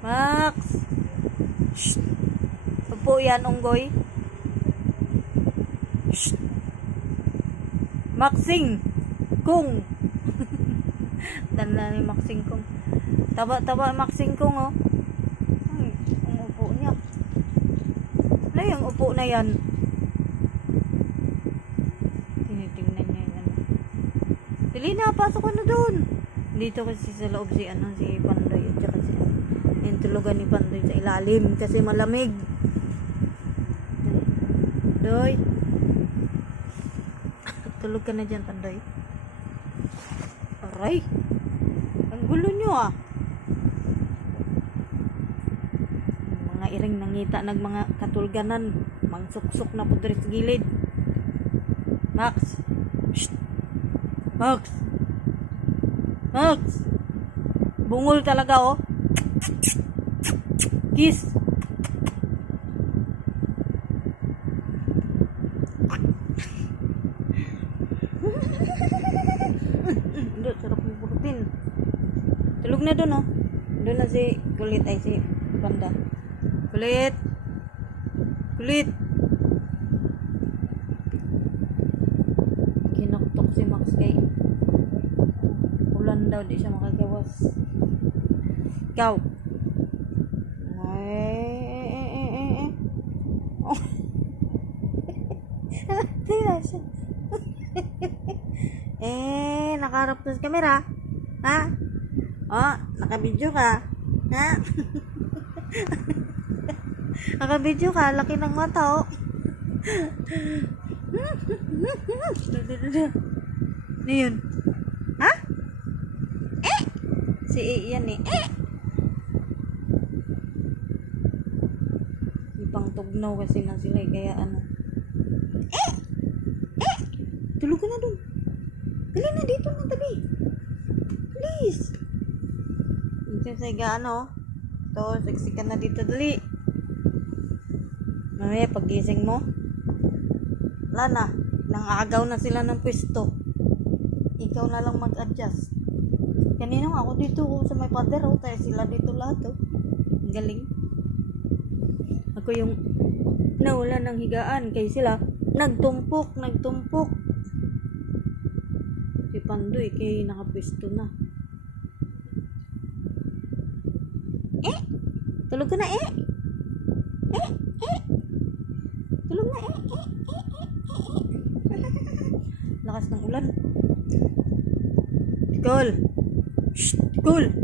Max! Shh! Upo yan, unggoy. Shh! Maxing! Kung! Tanda ni Maxing Kung. Taba-taba Maxing Kung, oh. Ay, ang upo niya. Ano yung upo na yan? Tinitingnan niya yung ano. Dali na, pasok ka na doon. Dito kasi sa loob si Pandoy at saka si yung tulugan ni Pandoy sa ilalim kasi malamig. Doy. Tulog ka na dyan, Pandoy. Aray. Ang gulo nyo, ah. Mga iring nangita nag mga katulganan. Mangsuksok na pudre sa gilid. Max. Shh. Max. Max. Bungol talaga, oh. Kiss. Doon, sarap ng protein. Tulog na doon, oh. Doon na si Kulit, ay si Panda. Kulit. Kulit. Kinoktok si Max kay ulan daw, di siya makagawas. Ikaw. Oh. Tira siya. Nakaharap na sa camera. Ha? Oh, nakabidyo ka. Ha? Nakabidyo ka, laki ng mata, oh. Ano yun? Ha? Si Ian, eh. Ipang tugnaw kasi na sila, kaya ano. Tulog ka na dun. Dali na, dito na tabi. Please. Dito sa higa, ano. Ito, siksikan na dito, dali. Mamaya, pagising mo. Wala na. Nangagaw na sila ng pwesto. Ikaw na lang mag-adjust. Kanina ako dito sa may pader, oh. Tayo sila dito lahat, oh. Ang galing. Ako yung nawala ng higaan. Kaya sila, nagtumpok. Si Pandoy, kaya nakapwesto na. Tulog ka na, tulog na, Lakas ng ulan. Tikol. Shh, Tikol.